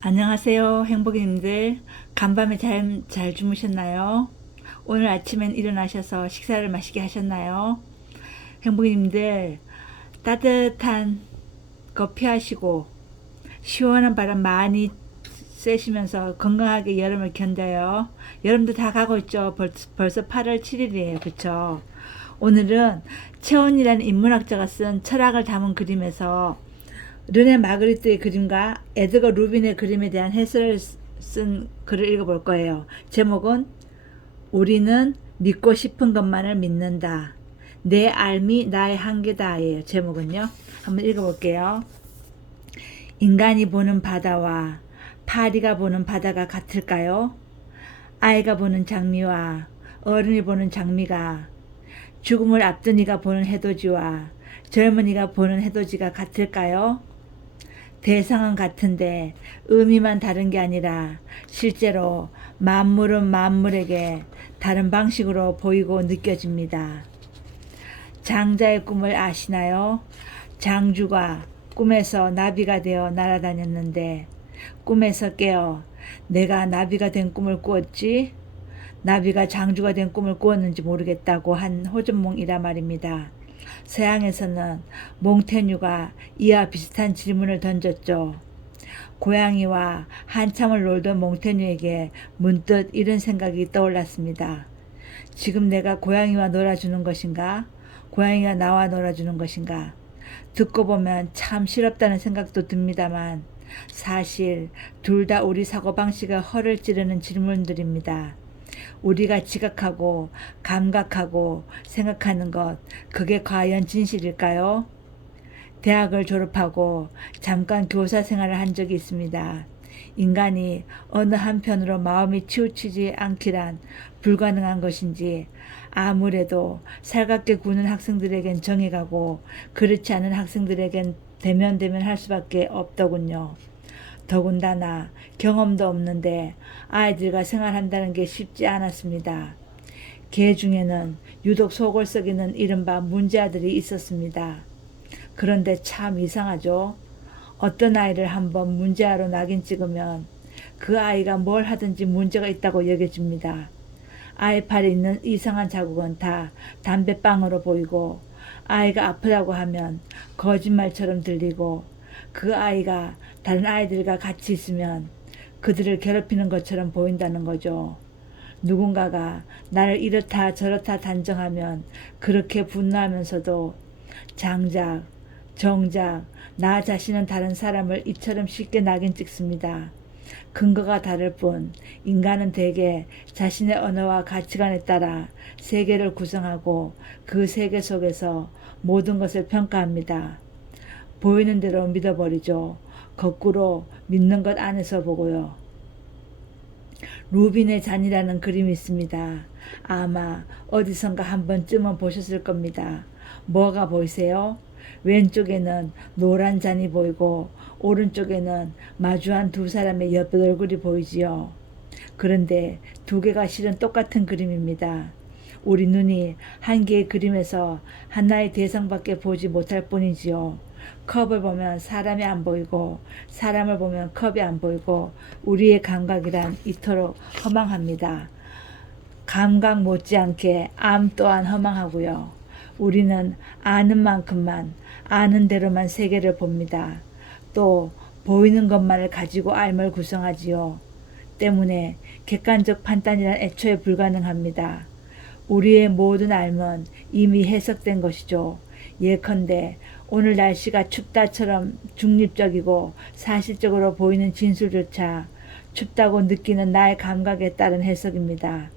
안녕하세요, 행복이님들. 간밤에 잘 주무셨나요? 오늘 아침엔 일어나셔서 식사를 맛있게 하셨나요? 행복이님들, 따뜻한 거 피하시고 시원한 바람 많이 쐬시면서 건강하게 여름을 견뎌요. 여름도 다 가고 있죠. 벌써 8월 7일이에요. 그쵸? 오늘은 채원이라는 인문학자가 쓴 철학을 담은 그림에서 르네 마그리트의 그림과 에드거 루빈의 그림에 대한 해설을 쓴 글을 읽어볼 거예요. 제목은 우리는 믿고 싶은 것만을 믿는다. 내 삶이 나의 한계다예요. 제목은요. 한번 읽어볼게요. 인간이 보는 바다와 파리가 보는 바다가 같을까요? 아이가 보는 장미와 어른이 보는 장미가, 죽음을 앞둔 이가 보는 해돋이와 젊은이가 보는 해돋이가 같을까요? 대상은 같은데 의미만 다른 게 아니라 실제로 만물은 만물에게 다른 방식으로 보이고 느껴집니다. 장자의 꿈을 아시나요? 장주가 꿈에서 나비가 되어 날아다녔는데 꿈에서 깨어 내가 나비가 된 꿈을 꾸었지? 나비가 장주가 된 꿈을 꾸었는지 모르겠다고 한 호전몽이라 말입니다. 서양에서는 몽테뉴가 이와 비슷한 질문을 던졌죠. 고양이와 한참을 놀던 몽테뉴에게 문득 이런 생각이 떠올랐습니다. 지금 내가 고양이와 놀아주는 것인가? 고양이가 나와 놀아주는 것인가? 듣고 보면 참 실없다는 생각도 듭니다만 사실 둘 다 우리 사고방식에 허를 찌르는 질문들입니다. 우리가 지각하고 감각하고 생각하는 것, 그게 과연 진실일까요? 대학을 졸업하고 잠깐 교사 생활을 한 적이 있습니다. 인간이 어느 한편으로 마음이 치우치지 않기란 불가능한 것인지 아무래도 살갑게 구는 학생들에겐 정해가고 그렇지 않은 학생들에겐 대면대면 할 수밖에 없더군요. 더군다나 경험도 없는데 아이들과 생활한다는 게 쉽지 않았습니다. 개 중에는 유독 속을 썩이는 이른바 문제아들이 있었습니다. 그런데 참 이상하죠. 어떤 아이를 한번 문제아로 낙인 찍으면 그 아이가 뭘 하든지 문제가 있다고 여겨집니다. 아이 팔에 있는 이상한 자국은 다 담배빵으로 보이고 아이가 아프다고 하면 거짓말처럼 들리고 그 아이가 다른 아이들과 같이 있으면 그들을 괴롭히는 것처럼 보인다는 거죠. 누군가가 나를 이렇다 저렇다 단정하면 그렇게 분노하면서도 정작 나 자신은 다른 사람을 이처럼 쉽게 낙인 찍습니다. 근거가 다를 뿐 인간은 대개 자신의 언어와 가치관에 따라 세계를 구성하고 그 세계 속에서 모든 것을 평가합니다. 보이는 대로 믿어버리죠. 거꾸로 믿는 것 안에서 보고요. 루빈의 잔이라는 그림이 있습니다. 아마 어디선가 한 번쯤은 보셨을 겁니다. 뭐가 보이세요? 왼쪽에는 노란 잔이 보이고 오른쪽에는 마주한 두 사람의 옆 얼굴이 보이지요. 그런데 두 개가 실은 똑같은 그림입니다. 우리 눈이 한 개의 그림에서 하나의 대상밖에 보지 못할 뿐이지요. 컵을 보면 사람이 안 보이고 사람을 보면 컵이 안 보이고 우리의 감각이란 이토록 허망합니다. 감각 못지않게 암 또한 허망하고요. 우리는 아는 만큼만 아는 대로만 세계를 봅니다. 또 보이는 것만을 가지고 알을 구성하지요. 때문에 객관적 판단이란 애초에 불가능합니다. 우리의 모든 알은 이미 해석된 것이죠. 예컨대 오늘 날씨가 춥다처럼 중립적이고 사실적으로 보이는 진술조차 춥다고 느끼는 나의 감각에 따른 해석입니다.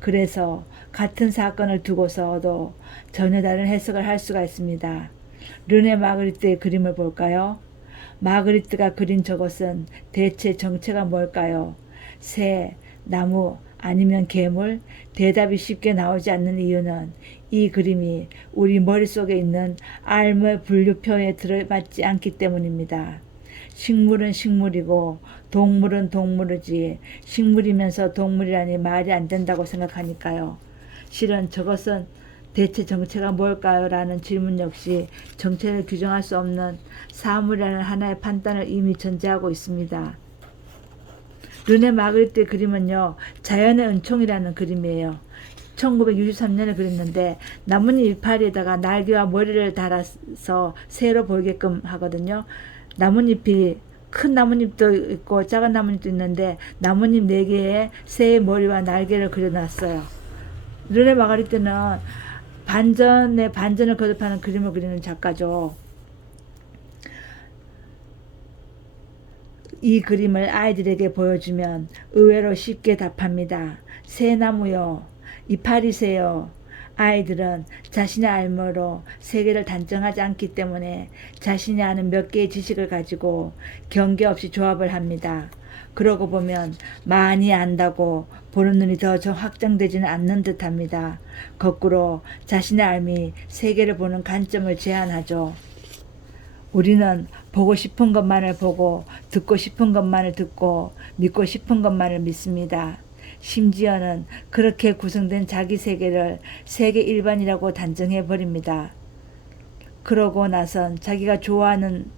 그래서 같은 사건을 두고서도 전혀 다른 해석을 할 수가 있습니다. 르네 마그리트의 그림을 볼까요? 마그리트가 그린 저것은 대체 정체가 뭘까요? 새, 나무, 아니면 괴물? 대답이 쉽게 나오지 않는 이유는 이 그림이 우리 머릿속에 있는 알의 분류표에 들어맞지 않기 때문입니다. 식물은 식물이고 동물은 동물이지 식물이면서 동물이라니 말이 안 된다고 생각하니까요. 실은 저것은 대체 정체가 뭘까요? 라는 질문 역시 정체를 규정할 수 없는 사물이라는 하나의 판단을 이미 전제하고 있습니다. 르네 마그리트의 그림은요, 자연의 은총이라는 그림이에요. 1963년에 그렸는데 나뭇잎 이파리에다가 날개와 머리를 달아서 새로 보이게끔 하거든요. 나뭇잎이 큰 나뭇잎도 있고 작은 나뭇잎도 있는데 나뭇잎 4개에 새의 머리와 날개를 그려놨어요. 르네 마그리트는 반전에 반전을 거듭하는 그림을 그리는 작가죠. 이 그림을 아이들에게 보여주면 의외로 쉽게 답합니다. 새나무요, 이파리새요. 아이들은 자신의 알므로 세계를 단정하지 않기 때문에 자신이 아는 몇 개의 지식을 가지고 경계 없이 조합을 합니다. 그러고 보면 많이 안다고 보는 눈이 더 확장되지는 않는 듯합니다. 거꾸로 자신의 알미 세계를 보는 관점을 제한하죠. 우리는 보고 싶은 것만을 보고 듣고 싶은 것만을 듣고 믿고 싶은 것만을 믿습니다. 심지어는 그렇게 구성된 자기 세계를 세계 일반이라고 단정해 버립니다. 그러고 나선 자기가 좋아하는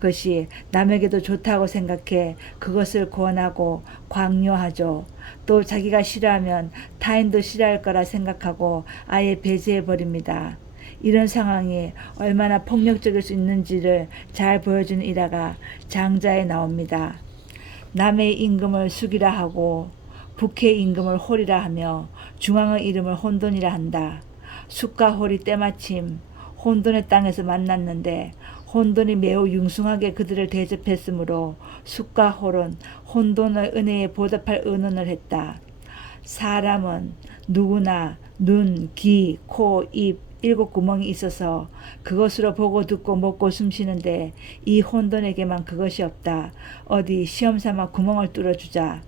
것이 남에게도 좋다고 생각해 그것을 권하고 강요하죠. 또 자기가 싫어하면 타인도 싫어할 거라 생각하고 아예 배제해 버립니다. 이런 상황이 얼마나 폭력적일 수 있는지를 잘 보여주는 일화가 장자에 나옵니다. 남의 임금을 숙이라 하고 북의 임금을 홀이라 하며 중앙의 이름을 혼돈이라 한다. 숙과 홀이 때마침 혼돈의 땅에서 만났는데 혼돈이 매우 융숭하게 그들을 대접했으므로 숙과 홀은 혼돈의 은혜에 보답할 의논을 했다. 사람은 누구나 눈, 귀, 코, 입 7 구멍이 있어서 그것으로 보고 듣고 먹고 숨쉬는데 이 혼돈에게만 그것이 없다. 어디 시험삼아 구멍을 뚫어주자.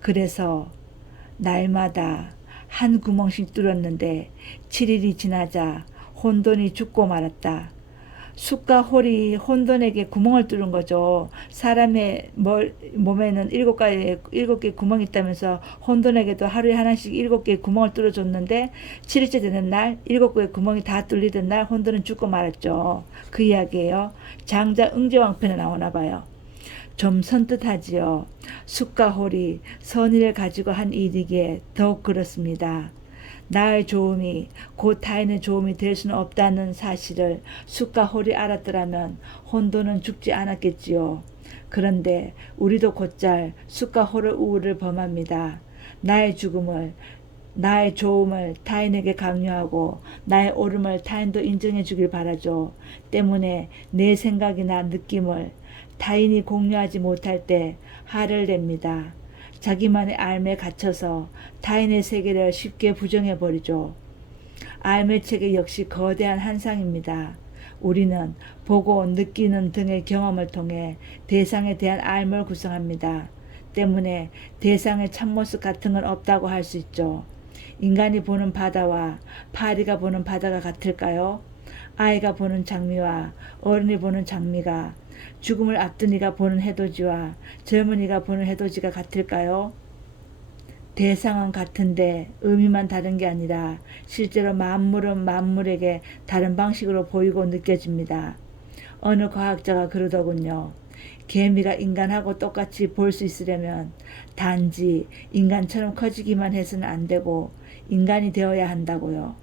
그래서 날마다 한 구멍씩 뚫었는데 7일이 지나자 혼돈이 죽고 말았다. 숫과 홀이 혼돈에게 구멍을 뚫은 거죠. 사람의 몸에는 7개 구멍이 있다면서 혼돈에게도 하루에 하나씩 7개 구멍을 뚫어줬는데 7일째 되는 날 7개의 구멍이 다 뚫리던 날 혼돈은 죽고 말았죠. 그 이야기예요. 장자 응제왕편에 나오나 봐요. 좀 선뜻하지요. 숫과 홀이 선의를 가지고 한 일이기에 더욱 그렇습니다. 나의 좋음이 곧 타인의 좋음이 될 수는 없다는 사실을 숫과 홀이 알았더라면 혼돈은 죽지 않았겠지요. 그런데 우리도 곧잘 숫과 홀의 우울을 범합니다. 나의 죽음을 나의 좋음을 타인에게 강요하고 나의 옳음을 타인도 인정해 주길 바라죠. 때문에 내 생각이나 느낌을 타인이 공유하지 못할 때 화를 냅니다. 자기만의 알에 갇혀서 타인의 세계를 쉽게 부정해버리죠. 알의 체계 역시 거대한 한상입니다. 우리는 보고 느끼는 등의 경험을 통해 대상에 대한 알을 구성합니다. 때문에 대상의 참모습 같은 건 없다고 할 수 있죠. 인간이 보는 바다와 파리가 보는 바다가 같을까요? 아이가 보는 장미와 어른이 보는 장미가 죽음을 앞둔 이가 보는 해돋이와 젊은이가 보는 해돋이가 같을까요? 대상은 같은데 의미만 다른 게 아니라 실제로 만물은 만물에게 다른 방식으로 보이고 느껴집니다. 어느 과학자가 그러더군요. 개미가 인간하고 똑같이 볼 수 있으려면 단지 인간처럼 커지기만 해서는 안 되고 인간이 되어야 한다고요.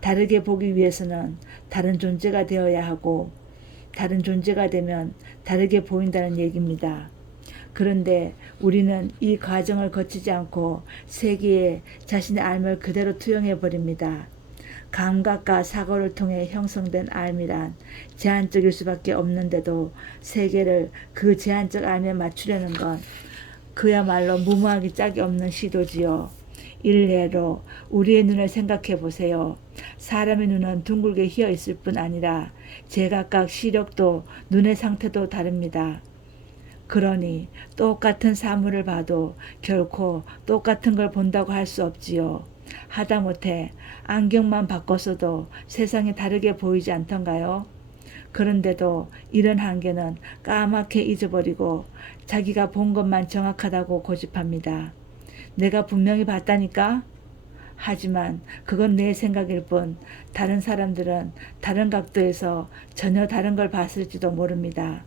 다르게 보기 위해서는 다른 존재가 되어야 하고 다른 존재가 되면 다르게 보인다는 얘기입니다. 그런데 우리는 이 과정을 거치지 않고 세계에 자신의 알을 그대로 투영해 버립니다. 감각과 사고를 통해 형성된 알미란 제한적일 수밖에 없는데도 세계를 그 제한적 알에 맞추려는 건 그야말로 무모하기 짝이 없는 시도지요. 일례로 우리의 눈을 생각해 보세요. 사람의 눈은 둥글게 휘어 있을 뿐 아니라 제각각 시력도 눈의 상태도 다릅니다. 그러니 똑같은 사물을 봐도 결코 똑같은 걸 본다고 할 수 없지요. 하다못해 안경만 바꿨어도 세상이 다르게 보이지 않던가요? 그런데도 이런 한계는 까맣게 잊어버리고 자기가 본 것만 정확하다고 고집합니다. 내가 분명히 봤다니까? 하지만 그건 내 생각일 뿐 다른 사람들은 다른 각도에서 전혀 다른 걸 봤을지도 모릅니다.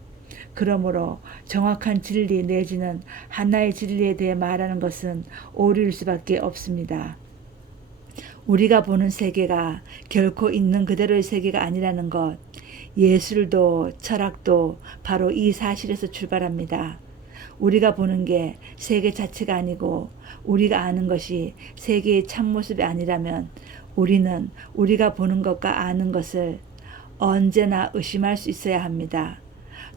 그러므로 정확한 진리 내지는 하나의 진리에 대해 말하는 것은 오류일 수밖에 없습니다. 우리가 보는 세계가 결코 있는 그대로의 세계가 아니라는 것, 예술도 철학도 바로 이 사실에서 출발합니다. 우리가 보는 게 세계 자체가 아니고 우리가 아는 것이 세계의 참모습이 아니라면 우리는 우리가 보는 것과 아는 것을 언제나 의심할 수 있어야 합니다.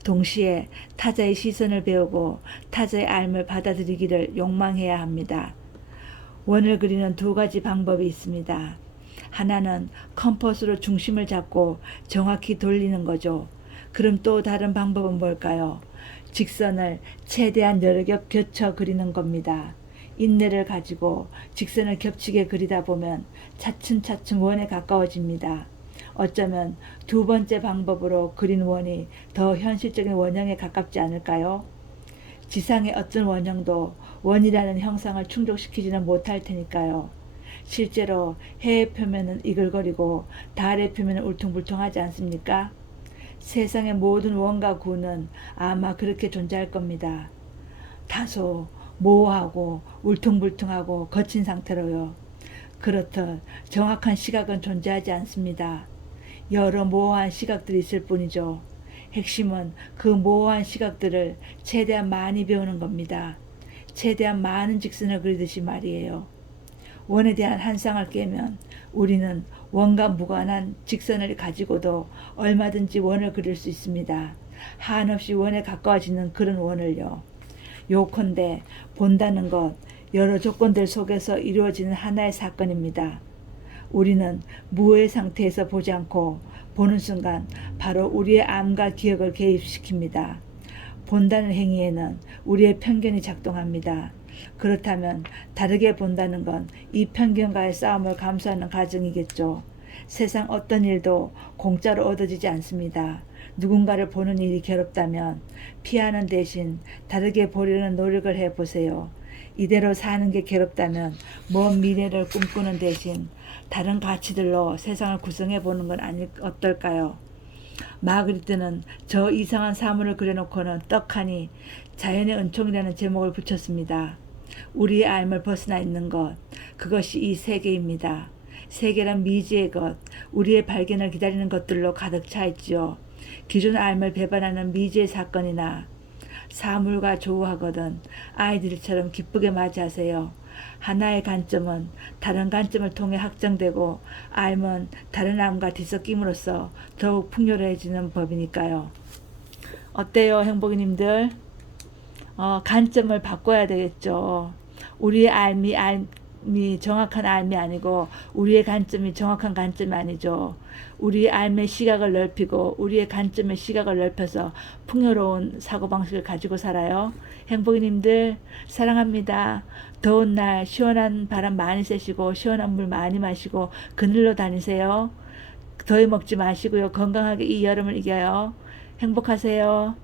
동시에 타자의 시선을 배우고 타자의 알을 받아들이기를 욕망해야 합니다. 원을 그리는 두 가지 방법이 있습니다. 하나는 컴퍼스로 중심을 잡고 정확히 돌리는 거죠. 그럼 또 다른 방법은 뭘까요? 직선을 최대한 여러 겹 겹쳐 그리는 겁니다. 인내를 가지고 직선을 겹치게 그리다 보면 차츰차츰 원에 가까워집니다. 어쩌면 두 번째 방법으로 그린 원이 더 현실적인 원형에 가깝지 않을까요? 지상의 어떤 원형도 원이라는 형상을 충족시키지는 못할 테니까요. 실제로 해의 표면은 이글거리고 달의 표면은 울퉁불퉁하지 않습니까? 세상의 모든 원과 구는 아마 그렇게 존재할 겁니다. 다소 모호하고 울퉁불퉁하고 거친 상태로요. 그렇듯 정확한 시각은 존재하지 않습니다. 여러 모호한 시각들이 있을 뿐이죠. 핵심은 그 모호한 시각들을 최대한 많이 배우는 겁니다. 최대한 많은 직선을 그리듯이 말이에요. 원에 대한 한상을 깨면 우리는 원과 무관한 직선을 가지고도 얼마든지 원을 그릴 수 있습니다. 한없이 원에 가까워지는 그런 원을요. 요컨대 본다는 것 여러 조건들 속에서 이루어지는 하나의 사건입니다. 우리는 무의 상태에서 보지 않고 보는 순간 바로 우리의 암과 기억을 개입시킵니다. 본다는 행위에는 우리의 편견이 작동합니다. 그렇다면 다르게 본다는 건 이 편견과의 싸움을 감수하는 과정이겠죠. 세상 어떤 일도 공짜로 얻어지지 않습니다. 누군가를 보는 일이 괴롭다면 피하는 대신 다르게 보려는 노력을 해보세요. 이대로 사는 게 괴롭다면 먼 미래를 꿈꾸는 대신 다른 가치들로 세상을 구성해 보는 건 어떨까요? 마그리트는 저 이상한 사물을 그려놓고는 떡하니 자연의 은총이라는 제목을 붙였습니다. 우리의 알을 벗어나 있는 것, 그것이 이 세계입니다. 세계란 미지의 것, 우리의 발견을 기다리는 것들로 가득 차 있지요. 기존 알을 배반하는 미지의 사건이나 사물과 조우하거든 아이들처럼 기쁘게 맞이하세요. 하나의 관점은 다른 관점을 통해 확정되고 알은 다른 암과 뒤섞임으로써 더욱 풍요로워지는 법이니까요. 어때요, 행복이님들? 관점을 바꿔야 되겠죠. 우리의 알미 정확한 알미 아니고 우리의 관점이 정확한 관점이 아니죠. 우리의 알의 시각을 넓히고 우리의 관점의 시각을 넓혀서 풍요로운 사고방식을 가지고 살아요. 행복이님들 사랑합니다. 더운 날 시원한 바람 많이 쐬시고 시원한 물 많이 마시고 그늘로 다니세요. 더위 먹지 마시고요. 건강하게 이 여름을 이겨요. 행복하세요.